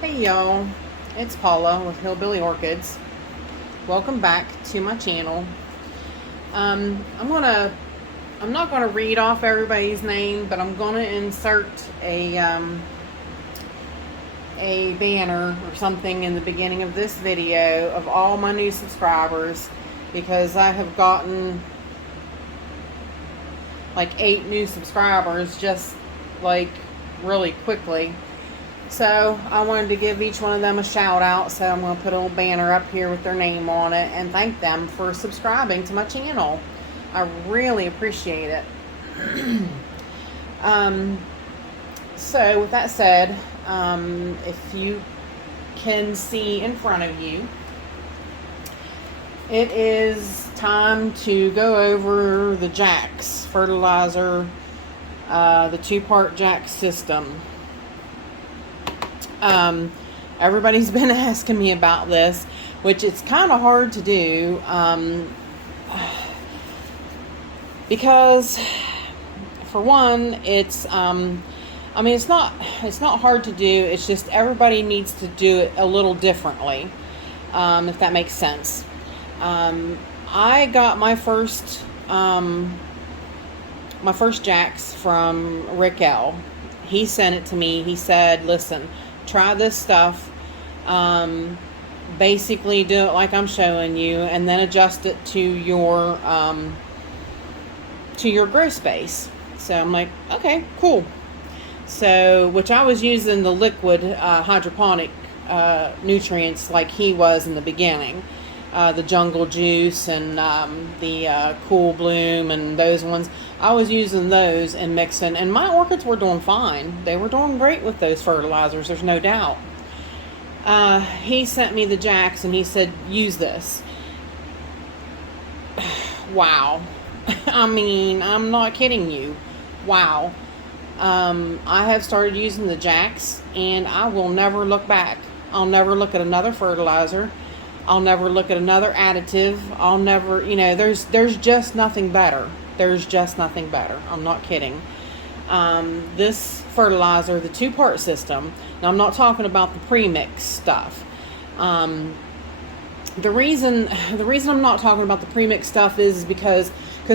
Hey y'all, it's Paula with Hillbilly Orchids. Welcome back to my channel. I'm not gonna read off everybody's name, but I'm gonna insert a banner or something in the beginning of this video of all my new subscribers, because I have gotten like 8 new subscribers just like really quickly. So I wanted to give each one of them a shout out, so I'm going to put a little banner up here with their name on it and thank them for subscribing to my channel. I really appreciate it. So with that said, if you can see in front of you, it is time to go over the Jax Fertilizer, the 2-part Jax system. Everybody's been asking me about this, which it's kind of hard to do, because for one, it's it's not hard to do. It's just everybody needs to do it a little differently, if that makes sense. I got my first Jax from Rick L. He sent it to me. He said, listen, try this stuff, basically do it like I'm showing you, and then adjust it to your grow space. So I'm like, okay, cool. So, which I was using the liquid hydroponic nutrients like he was in the beginning, the jungle juice and the cool bloom and those ones. I was using those and mixing, and my orchids were doing fine. They were doing great with those fertilizers, there's no doubt. He sent me the Jax and he said, use this. Wow. I mean, I'm not kidding you. Wow. I have started using the Jax and I will never look back. I'll never look at another fertilizer. I'll never look at another additive. I'll never, there's just nothing better. There's just nothing better. I'm not kidding. This fertilizer, the 2-part system, now I'm not talking about the premix stuff. The reason I'm not talking about the premix stuff is because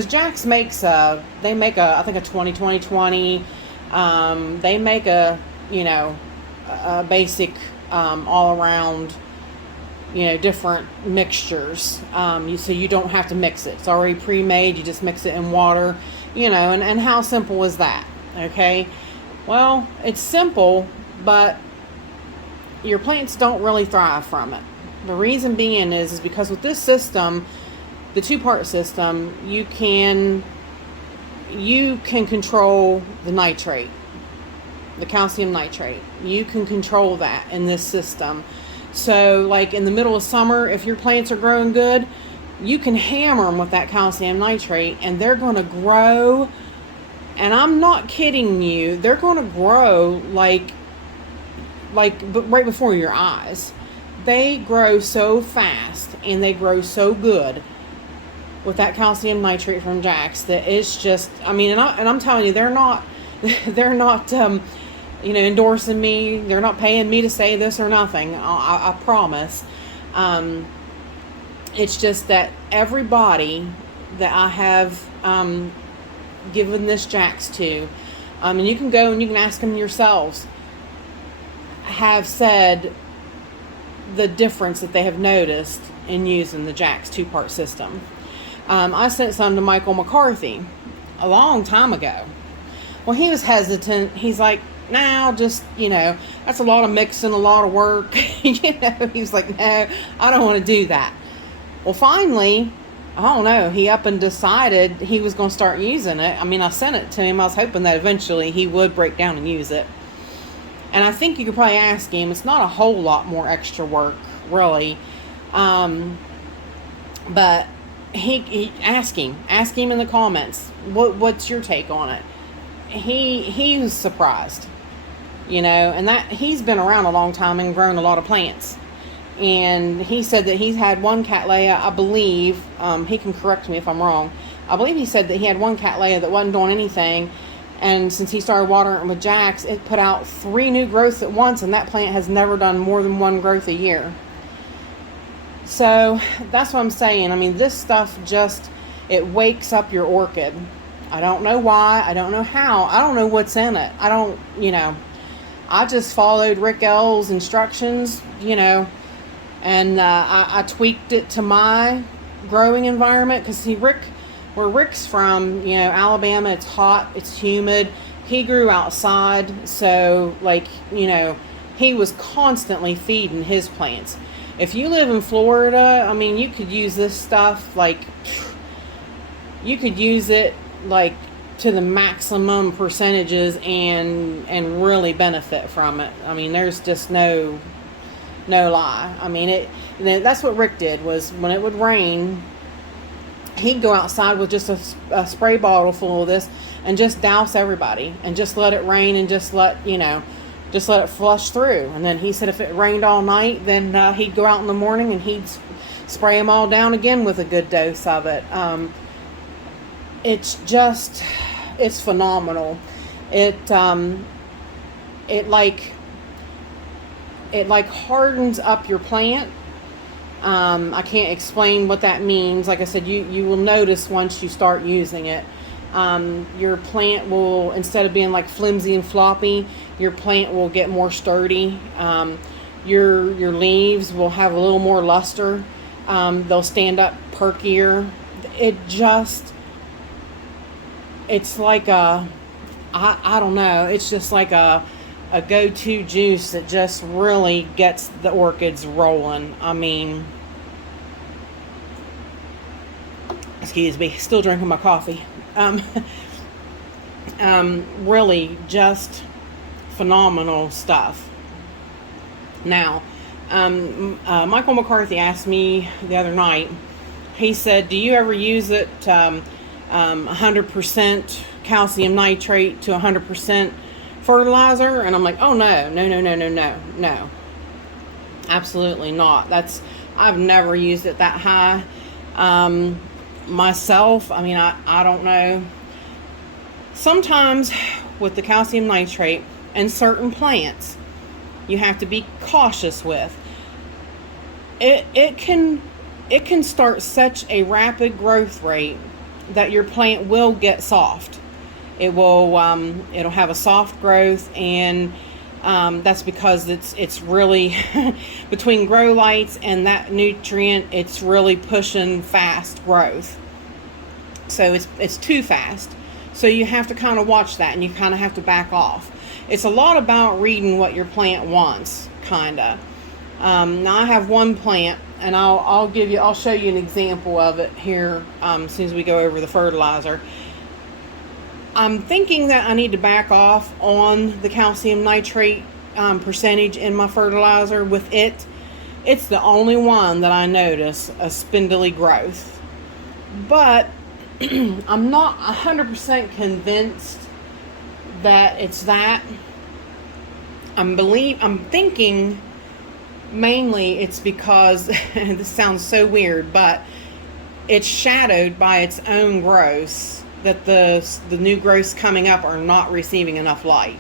Jax makes I think a 20-20-20. They make a basic all around, different mixtures, so you don't have to mix it. It's already pre-made. You just mix it in water, and how simple is that? Okay, well, it's simple, but your plants don't really thrive from it. The reason being is because with this system, the 2-part system, you can control the nitrate, the calcium nitrate. You can control that in this system. So like in the middle of summer, if your plants are growing good, you can hammer them with that calcium nitrate and they're going to grow. And I'm not kidding you. They're going to grow like right before your eyes. They grow so fast and they grow so good with that calcium nitrate from Jax that it's just, and I'm telling you, they're not endorsing me. They're not paying me to say this or nothing. I promise. It's just that everybody that I have given this Jax to, and you can go and you can ask them yourselves, have said the difference that they have noticed in using the Jax 2-part system. I sent some to Michael McCarthy a long time ago. Well, he was hesitant. He's like, no, just, that's a lot of mixing, a lot of work. He was like, no, I don't want to do that. Well, finally, I don't know, he up and decided he was going to start using it. I sent it to him. I was hoping that eventually he would break down and use it. And I think you could probably ask him. It's not a whole lot more extra work, really. But he ask him in the comments, what's your take on it? He was surprised, and that he's been around a long time and grown a lot of plants. And he said that he's had one Cattleya, I believe, he can correct me if I'm wrong. I believe he said that he had one Cattleya that wasn't doing anything, And since he started watering it with Jax, it put out 3 new growths at once, and that plant has never done more than 1 growth a year. So that's what I'm saying. I mean, this stuff just, it wakes up your orchid. I don't know why. I don't know how. I don't know what's in it. I don't, I just followed Rick L's instructions, and I tweaked it to my growing environment. Because see, where Rick's from, Alabama, it's hot, it's humid. He grew outside, so he was constantly feeding his plants. If you live in Florida, I mean, you could use this stuff, you could use it, to the maximum percentages and really benefit from it. I mean, there's just no lie. I mean, that's what Rick did, was when it would rain, he'd go outside with just a spray bottle full of this and just douse everybody and just let it rain and just let it flush through. And then he said if it rained all night, then he'd go out in the morning and he'd spray them all down again with a good dose of it. It's phenomenal. It hardens up your plant. I can't explain what that means. Like I said, you will notice once you start using it. Your plant will, instead of being flimsy and floppy, your plant will get more sturdy. Your leaves will have a little more luster. They'll stand up perkier. It's like I don't know, it's just like a go-to juice that just really gets the orchids rolling. I mean, excuse me, still drinking my coffee. Really just phenomenal stuff. Now, Michael McCarthy asked me the other night, he said, do you ever use it 100% calcium nitrate to 100% fertilizer? And I'm like, oh no, absolutely not. I've never used it that high myself. I mean, I don't know. Sometimes with the calcium nitrate and certain plants, you have to be cautious with it. It can start such a rapid growth rate that your plant will get soft. It'll have a soft growth, and that's because it's really between grow lights and that nutrient, it's really pushing fast growth. So it's too fast. So you have to kind of watch that, and you kind of have to back off. It's a lot about reading what your plant wants, kinda. Now I have one plant, and I'll show you an example of it here as soon as we go over the fertilizer. I'm thinking that I need to back off on the calcium nitrate percentage in my fertilizer with it. It's the only one that I notice a spindly growth. But I'm not 100% convinced that it's that. I'm thinking mainly it's because this sounds so weird, but it's shadowed by its own growth, that the new growths coming up are not receiving enough light.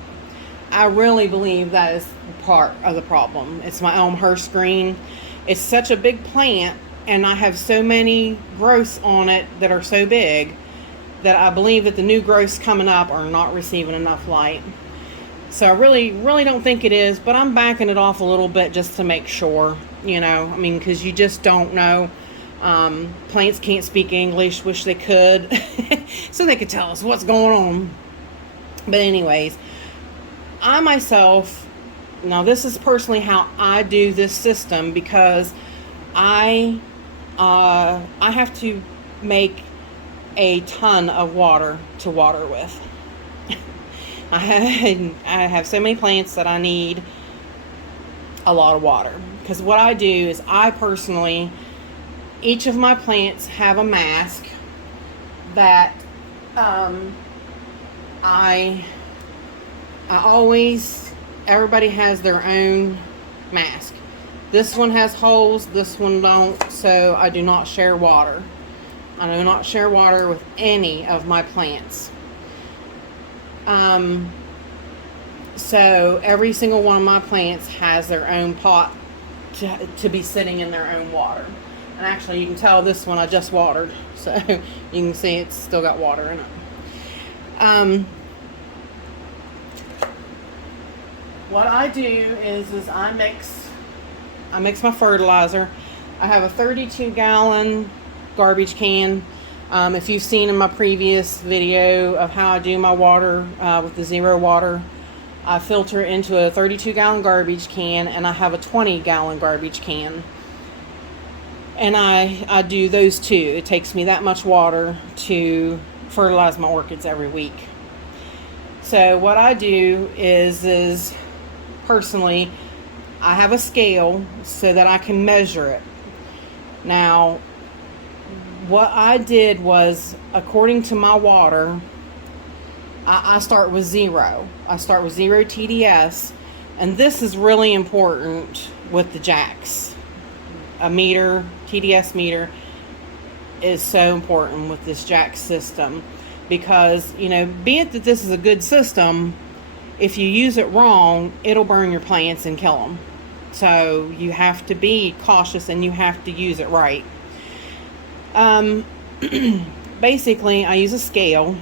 I really believe that is part of the problem. It's my Elmhurst green. It's such a big plant, and I have so many growths on it that are so big that I believe that the new growths coming up are not receiving enough light. So I really don't think it is, but I'm backing it off a little bit just to make sure, I mean, because you just don't know. Plants can't speak English, wish they could, so they could tell us what's going on. But anyways, I myself, now this is personally how I do this system, because I have to make a ton of water to water with. I have so many plants that I need a lot of water, because what I do is I personally, each of my plants have a mask that I always, everybody has their own mask. This one has holes, this one don't, so I do not share water. I do not share water with any of my plants. So every single one of my plants has their own pot to be sitting in their own water. And actually, you can tell this one I just watered, so you can see it's still got water in it. What I do is I mix my fertilizer. I have a 32-gallon garbage can. If you've seen in my previous video of how I do my water with the zero water, I filter it into a 32-gallon garbage can, and I have a 20-gallon garbage can. And I do those two. It takes me that much water to fertilize my orchids every week. So what I do is personally, I have a scale so that I can measure it. Now, what I did was, according to my water, I start with zero. I start with 0 TDS, and this is really important with the jacks. A meter, TDS meter, is so important with this jack system because, you know, be it that this is a good system, if you use it wrong, it'll burn your plants and kill them. So you have to be cautious and you have to use it right. Basically, I use a scale,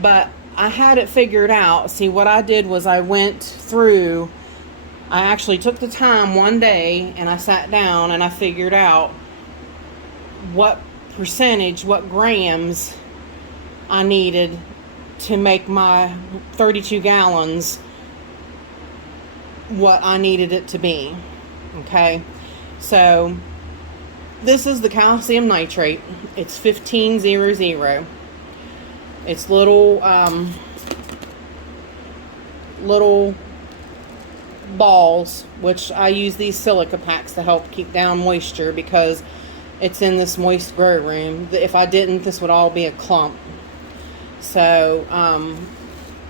but I had it figured out. See, what I did was I went through, I actually took the time one day and I sat down and I figured out what percentage, what grams I needed to make my 32 gallons what I needed it to be. Okay, so this is the calcium nitrate. It's 1500. It's little balls, which I use these silica packs to help keep down moisture because it's in this moist grow room. If I didn't, this would all be a clump. So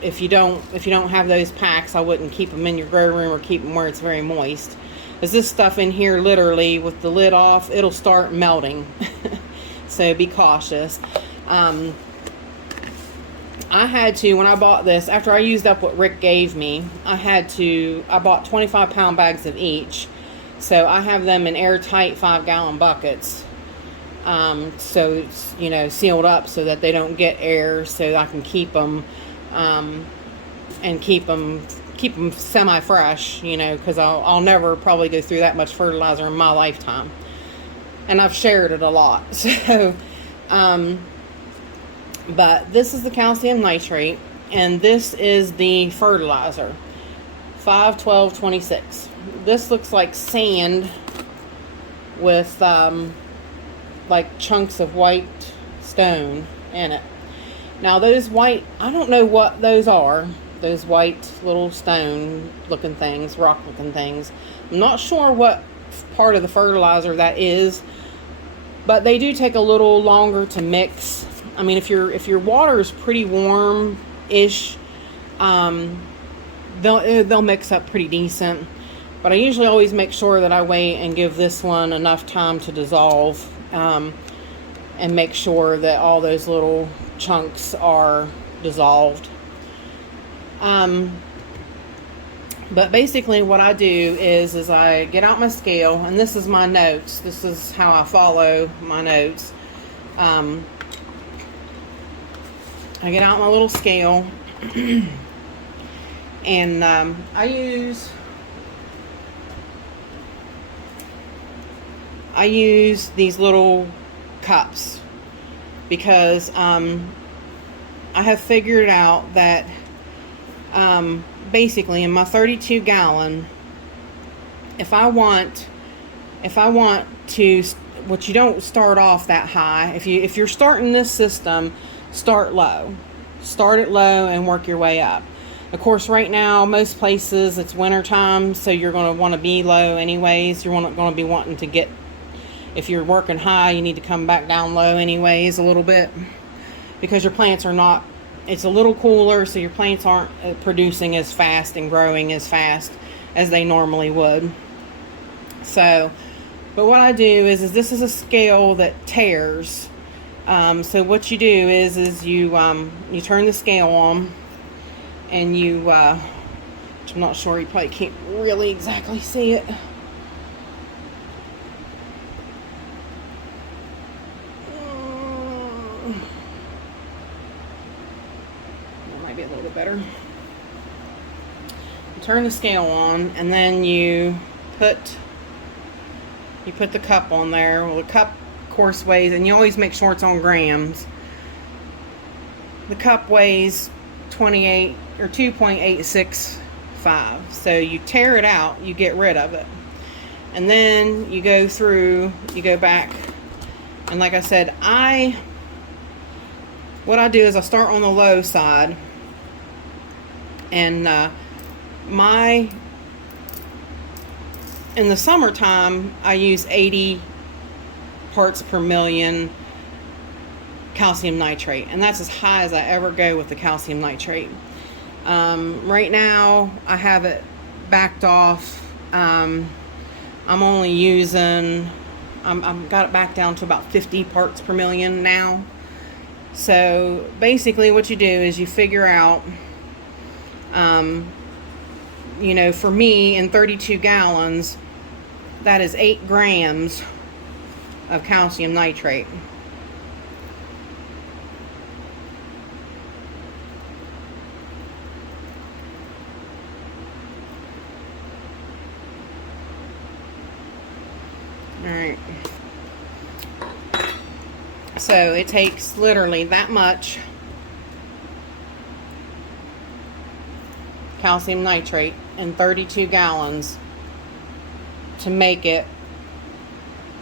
if you don't have those packs, I wouldn't keep them in your grow room or keep them where it's very moist. Because this stuff in here, literally with the lid off, it'll start melting. So be cautious. I had to, when I bought this, after I used up what Rick gave me, I bought 25-pound bags of each. So I have them in airtight 5-gallon buckets. So it's, you know, sealed up so that they don't get air, so I can keep them, and keep them semi-fresh, you know, because I'll never probably go through that much fertilizer in my lifetime. And I've shared it a lot. So, but this is the calcium nitrate, and this is the fertilizer, 5-12-26. This looks like sand with like chunks of white stone in it. Now those white, I don't know what those are, those white little stone looking things, rock looking things. I'm not sure what part of the fertilizer that is, but they do take a little longer to mix. I mean, if your water is pretty warm-ish, they'll mix up pretty decent. But I usually always make sure that I wait and give this one enough time to dissolve, and make sure that all those little chunks are dissolved. But basically what I do is I get out my scale, and this is my notes. This is how I follow my notes. I get out my little scale, and I use these little cups because I have figured out that basically in my 32 gallon, if I want to, which you don't start off that high. If you're starting this system, start low. Start it low and work your way up. Of course, right now, most places it's winter time, so you're going to want to be low anyways. You're not going to be wanting to get, if you're working high, you need to come back down low anyways a little bit, because your plants are not, it's a little cooler, so your plants aren't producing as fast and growing as fast as they normally would. So, but what I do is this is a scale that tears. So what you do is you you turn the scale on, and you which I'm not sure, you probably can't really exactly see it. That might be a little bit better. You turn the scale on, and then you put the cup on there. Well, the cup, of course, weighs, and you always make sure it's on grams. The cup weighs 28 or 2.865. So you tear it out, you get rid of it, and then you go through, you go back, and like I said, what I do is I start on the low side, and in the summertime, I use 80 parts per million calcium nitrate, and that's as high as I ever go with the calcium nitrate. Right now, I have it backed off. I'm only using, I've got it back down to about 50 parts per million now. So basically what you do is you figure out, you know, for me, in 32 gallons, that is 8 grams of calcium nitrate. Alright. So it takes literally that much calcium nitrate in 32 gallons to make it,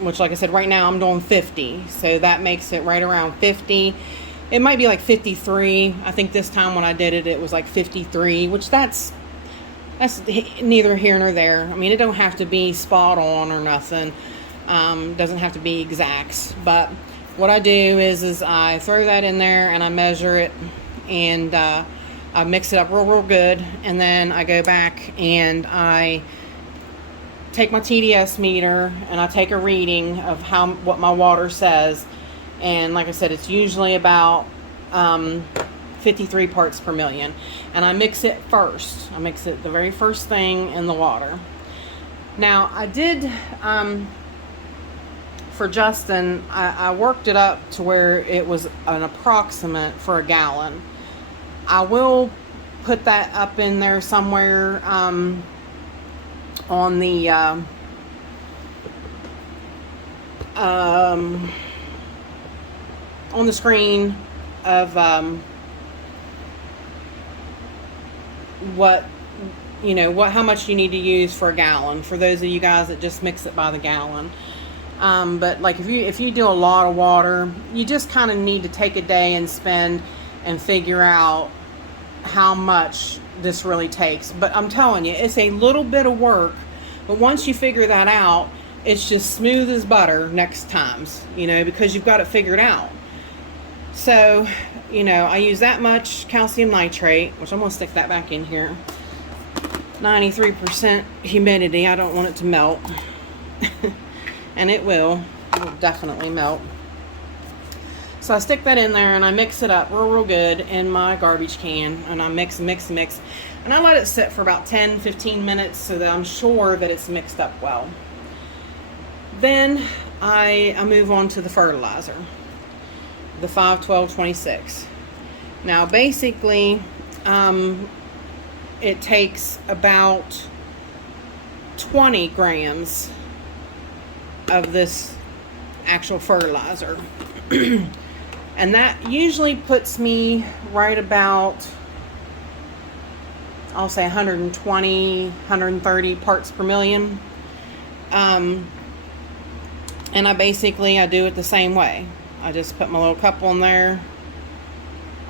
which, like I said, right now I'm doing 50, so that makes it right around 50. It might be like 53. I think this time when I did it, it was like 53, which that's neither here nor there. I mean, it don't have to be spot on or nothing. Doesn't have to be exacts, but what I do is I throw that in there and I measure it, and I mix it up real good, and then I go back and I take my TDS meter and I take a reading of what my water says, and like I said, it's usually about 53 parts per million, and I mix it first. I mix it the very first thing in the water. Now I did for Justin, I worked it up to where it was an approximate for a gallon. I will put that up in there somewhere on the screen of how much you need to use for a gallon, for those of you guys that just mix it by the gallon. But like if you do a lot of water, you just kind of need to take a day and spend and figure out how much this really takes. But I'm telling you, it's a little bit of work, but once you figure that out, it's just smooth as butter next times, because you've got it figured out. So, I use that much calcium nitrate, which I'm going to stick that back in here. 93% humidity. I don't want it to melt. And it will definitely melt. So I stick that in there and I mix it up real good in my garbage can, and I mix, and I let it sit for about 10-15 minutes so that I'm sure that it's mixed up well. Then I move on to the fertilizer, the 5-12-26. Now basically it takes about 20 grams of this actual fertilizer. And that usually puts me right about, I'll say 120, 130 parts per million. And I do it the same way. I just put my little cup on there,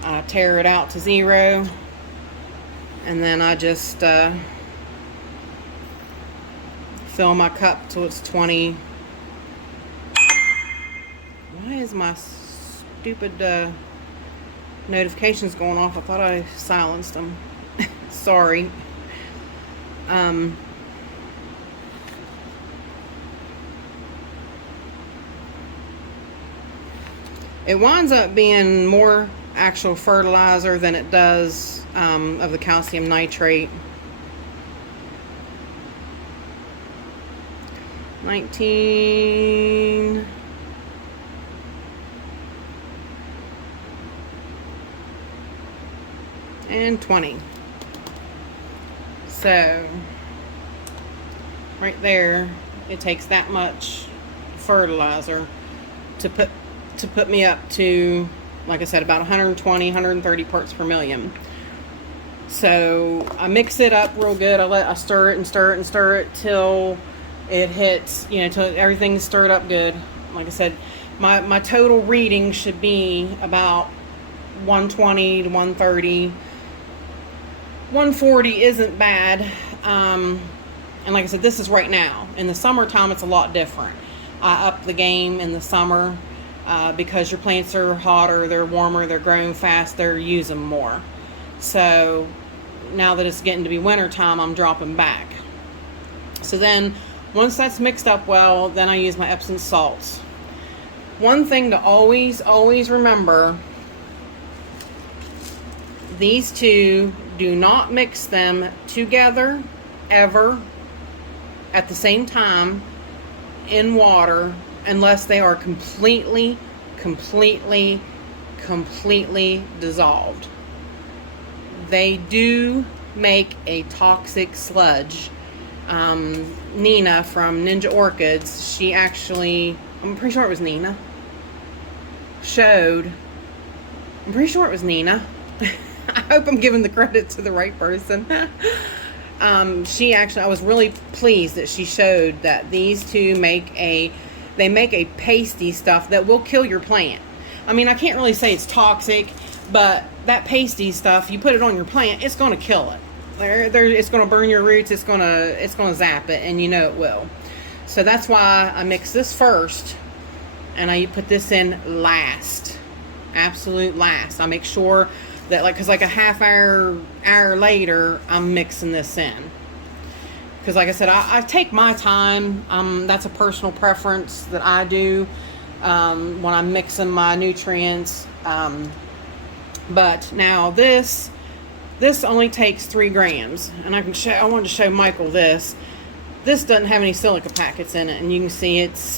I tear it out to 0, and then I just fill my cup till it's 20. Why is my stupid notifications going off? I thought I silenced them. Sorry. It winds up being more actual fertilizer than it does of the calcium nitrate. 19 and 20. So right there, it takes that much fertilizer to put me up to, like I said, about 120, 130 parts per million. So I mix it up real good. I stir it and stir it and stir it till it hits, till everything's stirred up good. Like I said, my total reading should be about 120 to 130. 140 isn't bad. And like I said, this is right now. In the summertime, it's a lot different. I up the game in the summer because your plants are hotter, they're warmer, they're growing fast, they're using more. So now that it's getting to be winter time, I'm dropping back. So then once that's mixed up well, then I use my Epsom salts. One thing to always remember, these two, do not mix them together ever at the same time in water unless they are completely dissolved. They do make a toxic sludge. Nina from Ninja Orchids, she actually, I'm pretty sure it was Nina, showed, I'm pretty sure it was Nina. I hope I'm giving the credit to the right person. She actually, I was really pleased that she showed that these two make a pasty stuff that will kill your plant. I mean, I can't really say it's toxic, but that pasty stuff, you put it on your plant, it's going to kill it. It's going to burn your roots. It's going to zap it, and it will. So that's why I mix this first, and I put this in last, absolute last. I make sure that, because a half hour later, I'm mixing this in. Because like I said, I take my time. That's a personal preference that I do when I'm mixing my nutrients. But now this only takes 3 grams, and I wanted to show Michael this. This doesn't have any silica packets in it, and you can see it's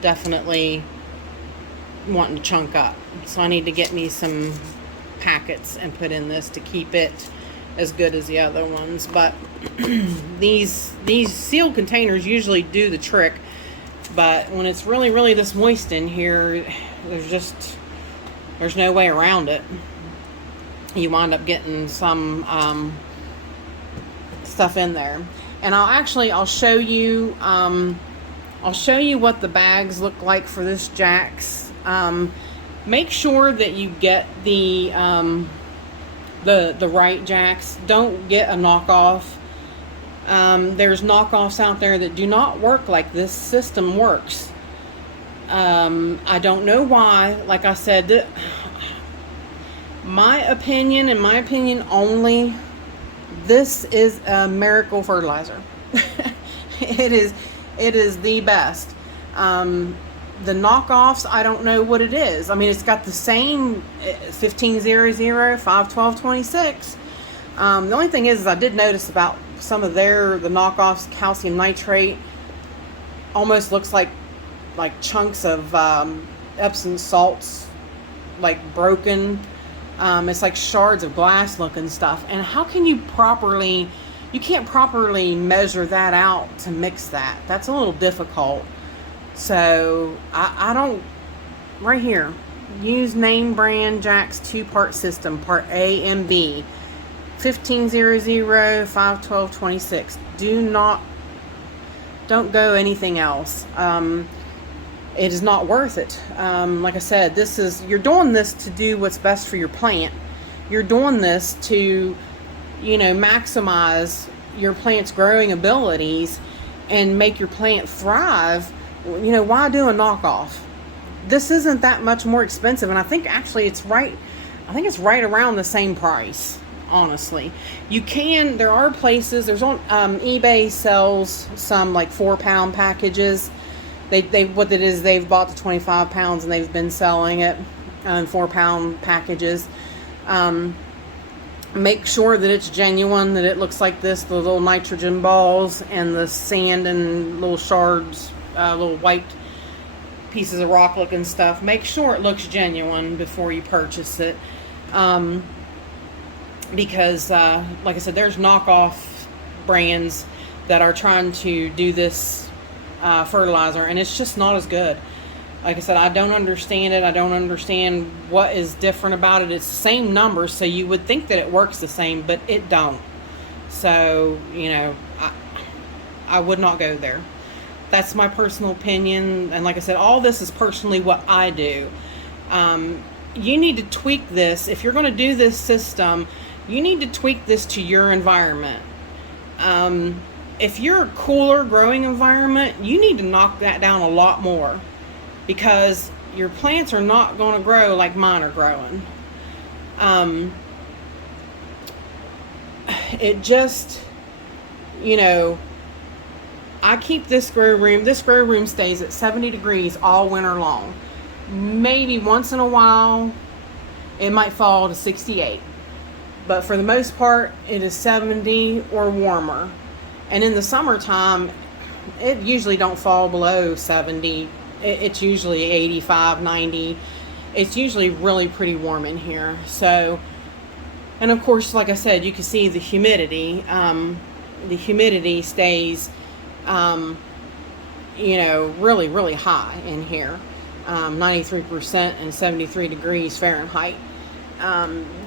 definitely wanting to chunk up. So I need to get me some packets and put in this to keep it as good as the other ones. But these sealed containers usually do the trick, but when it's really this moist in here, there's no way around it. You wind up getting some stuff in there. And I'll show you what the bags look like for this Jax. Make sure that you get the right Jax. Don't get a knockoff. There's knockoffs out there that do not work like this system works. I don't know why. Like I said, my opinion only, this is a miracle fertilizer. It is the best. The knockoffs, I don't know what it is. I mean, it's got the same 1500, 51226. The only thing is I did notice about some of the knockoffs, calcium nitrate almost looks like chunks of Epsom salts, broken. It's like shards of glass looking stuff. And how can you can't properly measure that out to mix that. That's a little difficult. So I don't, right here, use name brand Jax 2-part system, part A and B, 1500, 51226. Don't go anything else. It is not worth it. Like I said, you're doing this to do what's best for your plant. You're doing this to, maximize your plant's growing abilities and make your plant thrive. Why do a knockoff? This isn't that much more expensive, and I think actually it's right around the same price, honestly. There are places, there's on eBay sells some 4-pound packages. they what it is, they've bought the 25 pounds and they've been selling it in 4-pound packages. Make sure that it's genuine, that it looks like this, the little nitrogen balls and the sand and little shards, little white pieces of rock looking stuff. Make sure it looks genuine before you purchase it. Because, like I said, there's knockoff brands that are trying to do this fertilizer, and it's just not as good. Like I said, I don't understand it. I don't understand what is different about it. It's the same numbers, so you would think that it works the same, but it don't. So, you know, I would not go there. That's my personal opinion. And like I said, all this is personally what I do. You need to tweak this. If you're going to do this system, you need to tweak this to your environment. If you're a cooler growing environment, you need to knock that down a lot more, because your plants are not going to grow like mine are growing. It just, you know, I keep this grow room stays at 70 degrees all winter long. Maybe once in a while it might fall to 68, but for the most part it is 70 or warmer. And in the summertime it usually don't fall below 70. It's usually 85, 90. It's usually really pretty warm in here. So, and of course, like I said, you can see the humidity. The humidity stays, you know, really, really high in here. 93% and 73 degrees Fahrenheit.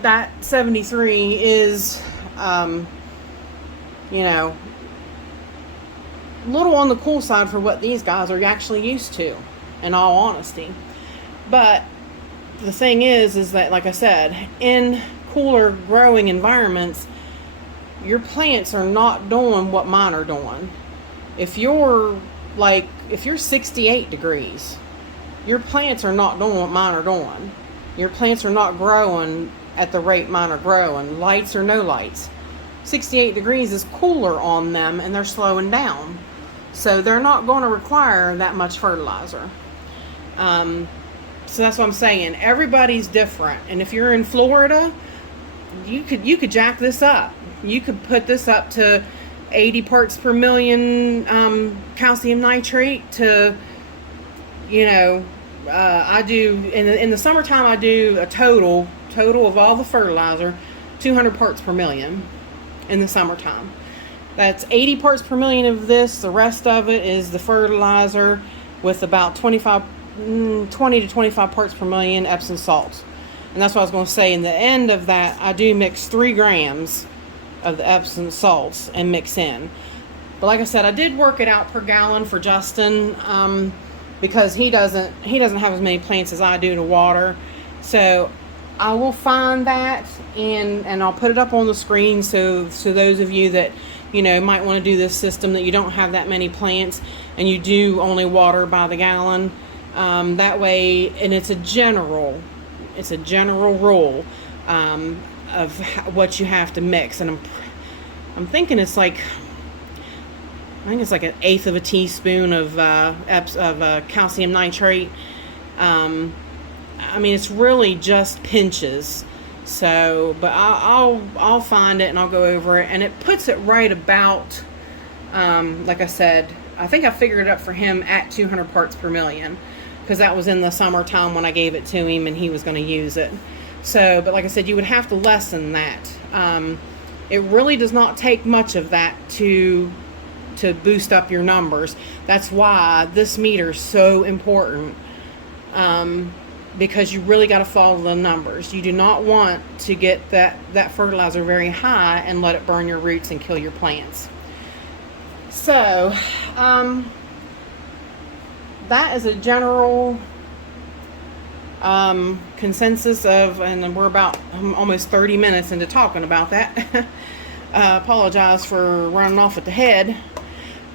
That 73 is, you know, a little on the cool side for what these guys are actually used to, in all honesty. But the thing is that, like I said, in cooler growing environments, your plants are not doing what mine are doing. If you're 68 degrees, your plants are not doing what mine are doing. Your plants are not growing at the rate mine are growing, lights or no lights. 68 degrees is cooler on them, and they're slowing down. So they're not going to require that much fertilizer. So that's what I'm saying. Everybody's different. And if you're in Florida, you could jack this up. You could put this up to 80 parts per million calcium nitrate to, you know, I do, in the summertime I do a total of all the fertilizer, 200 parts per million in the summertime. That's 80 parts per million of this. The rest of it is the fertilizer with about 20 to 25 parts per million Epsom salts. And that's what I was going to say. In the end of that, I do mix 3 grams of the Epsom salts and mix in. But like I said, I did work it out per gallon for Justin, because he doesn't have as many plants as I do to water. So I will find that and I'll put it up on the screen, so those of you that, you know, might want to do this system, that you don't have that many plants and you do only water by the gallon, that way. And it's a general rule of what you have to mix. And I'm thinking it's like, I think it's like 1/8 of a teaspoon of calcium nitrate. I mean, it's really just pinches. So, but I'll find it and I'll go over it, and it puts it right about, like I said, I think I figured it up for him at 200 parts per million, because that was in the summertime when I gave it to him and he was going to use it. So, but like I said, you would have to lessen that. It really does not take much of that to boost up your numbers. That's why this meter is so important. Because you really got to follow the numbers. You do not want to get that fertilizer very high and let it burn your roots and kill your plants. So, that is a general consensus of, and we're about almost 30 minutes into talking about that. Apologize for running off at the head.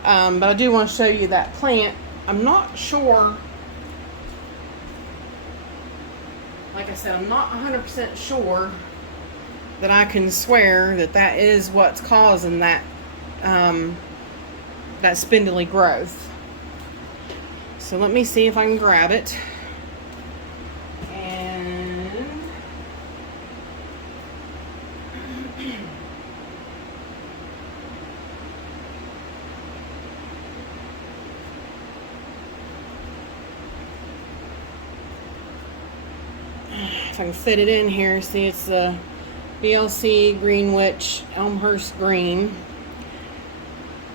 But I do want to show you that plant. I'm not sure. Like I said, I'm not 100% sure that I can swear that is what's causing that that spindly growth. So let me see if I can grab it. And if I can fit it in here, see, it's the BLC Green Witch Elmhurst Green.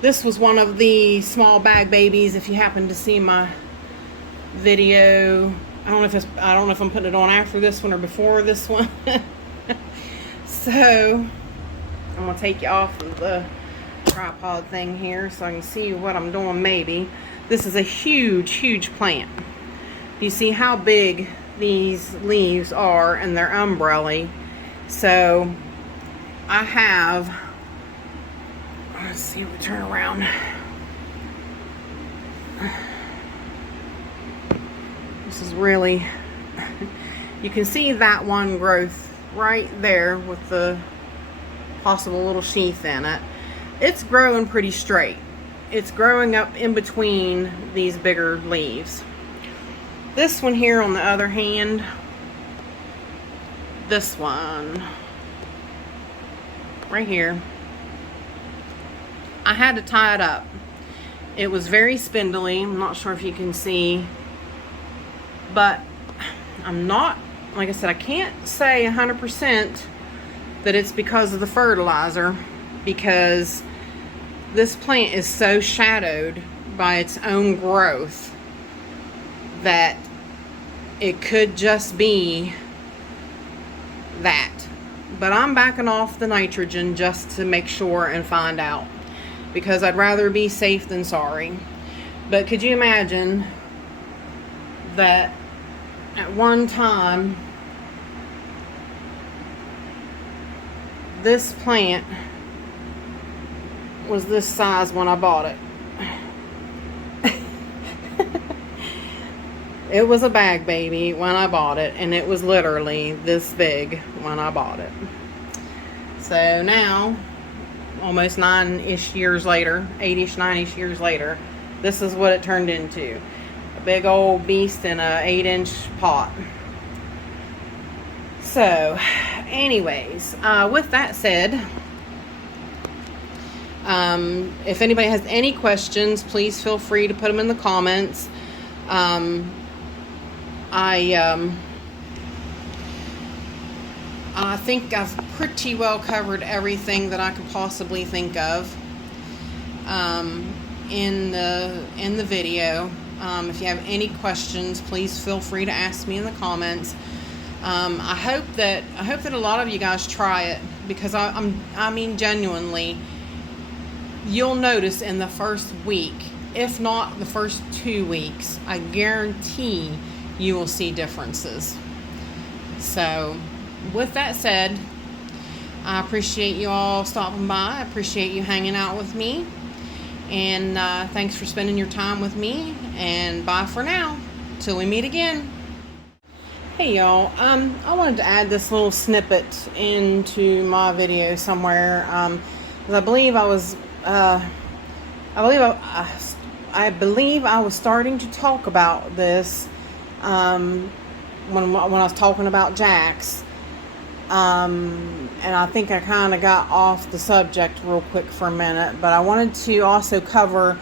This was one of the small bag babies. If you happen to see my video, I don't know if I'm putting it on after this one or before this one. So I'm gonna take you off of the tripod thing here so I can see what I'm doing. Maybe this is a huge plant. You see how big these leaves are, and they're umbrella. So I have, let's see if we turn around. This is really, you can see that one growth right there with the possible little sheath in it. It's growing pretty straight. It's growing up in between these bigger leaves. This one here, on the other hand, this one right here, I had to tie it up. It was very spindly. I'm not sure if you can see, but I'm not, like I said, I can't say 100% that it's because of the fertilizer, because this plant is so shadowed by its own growth that it could just be that. But I'm backing off the nitrogen just to make sure and find out, because I'd rather be safe than sorry. But could you imagine that at one time this plant was this size when I bought it? It was a bag baby when I bought it, and it was literally this big when I bought it. So now, almost 9-ish years later, 8-ish, 9-ish years later, this is what it turned into. A big old beast in a 8-inch pot. So, anyways, with that said, if anybody has any questions, please feel free to put them in the comments. I think I've pretty well covered everything that I could possibly think of in the video. If you have any questions, please feel free to ask me in the comments. I hope that a lot of you guys try it, because I mean genuinely, you'll notice in the first week, if not the first 2 weeks, I guarantee you will see differences. So with that said, I appreciate you all stopping by. I appreciate you hanging out with me, and thanks for spending your time with me, and bye for now till we meet again. Hey y'all, I wanted to add this little snippet into my video somewhere, because I believe I was starting to talk about this when I was talking about jacks, and I think I kind of got off the subject real quick for a minute. But I wanted to also cover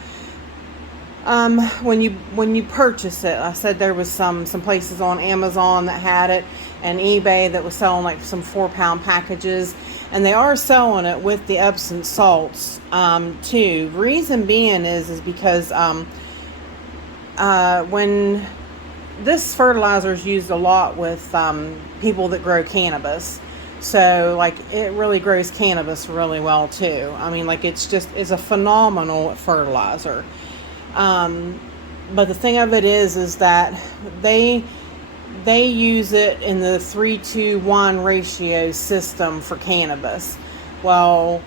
when you purchase it. I said there was some places on Amazon that had it, and eBay that was selling like some 4-pound packages, and they are selling it with the Epsom salts too. Reason being is because when this fertilizer is used a lot with people that grow cannabis, so like it really grows cannabis really well too. I mean, like it's a phenomenal fertilizer. But the thing of it is that they use it in the 3-to-1 ratio system for cannabis. Well,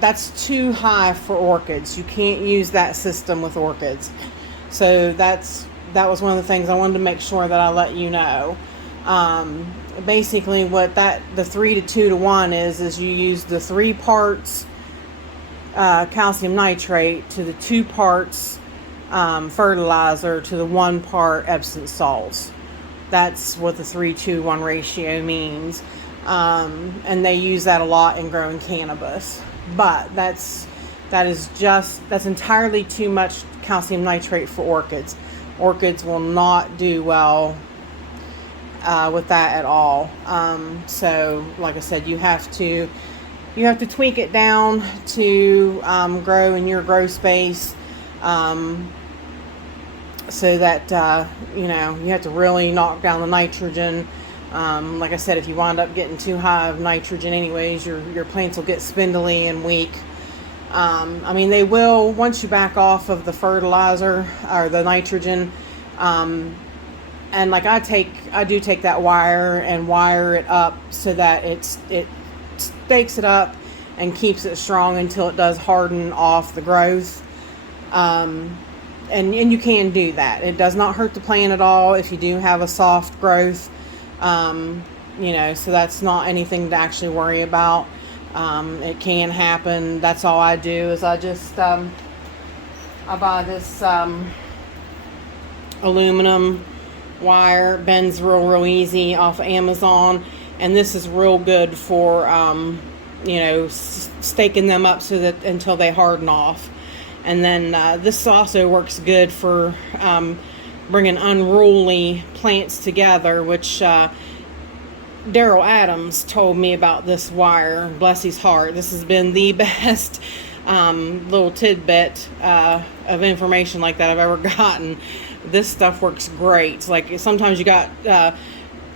that's too high for orchids. You can't use that system with orchids. So that was one of the things I wanted to make sure that I let you know. Basically what the 3-to-2-to-1 is you use the 3 parts calcium nitrate to the 2 parts fertilizer to the 1 part Epsom salts. That's what the 3-2-1 ratio means. And they use that a lot in growing cannabis. But that's entirely too much calcium nitrate for orchids. Orchids will not do well with that at all. So like I said, you have to tweak it down to grow in your grow space, so that you have to really knock down the nitrogen. Like I said, if you wind up getting too high of nitrogen anyways, your plants will get spindly and weak. I mean, they will, once you back off of the fertilizer or the nitrogen, and like I do take that wire and wire it up so that it stakes it up and keeps it strong until it does harden off the growth. And you can do that. It does not hurt the plant at all if you do have a soft growth. So that's not anything to actually worry about. It can happen. That's all I do is I just I buy this aluminum wire, bends real easy off of Amazon, and this is real good for staking them up so that until they harden off. And then this also works good for bringing unruly plants together, which Daryl Adams told me about this wire. Bless his heart. This has been the best little tidbit of information like that I've ever gotten. This stuff works great. It's like sometimes you got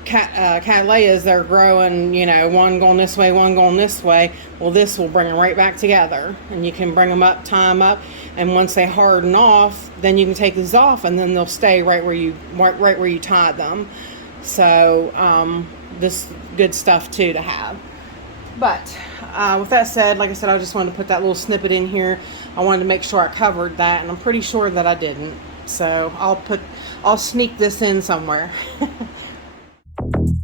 cattleyas that are growing, one going this way, one going this way. Well, this will bring them right back together, and you can bring them up, tie them up, and once they harden off, then you can take these off, and then they'll stay right where you tied them. So this good stuff too to have. But with that said, like I said, I just wanted to put that little snippet in here. I wanted to make sure I covered that, and I'm pretty sure that I didn't. So I'll sneak this in somewhere.